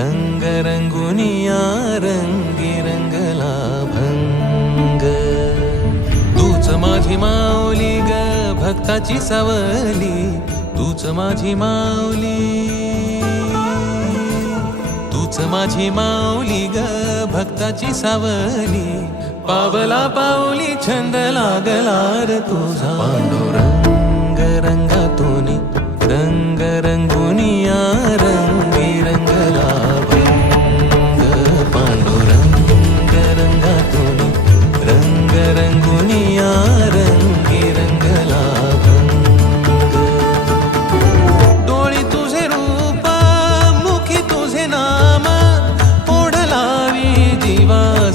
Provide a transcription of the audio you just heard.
रंग रंगुनिया रंगी रंगला भंग तूच माझी मावली ग भक्ताची सावली तूच माझी मावली तूच माझी मावली ग भक्ताची सावली पावला पावली छंद लागला तुझा पांडुरंग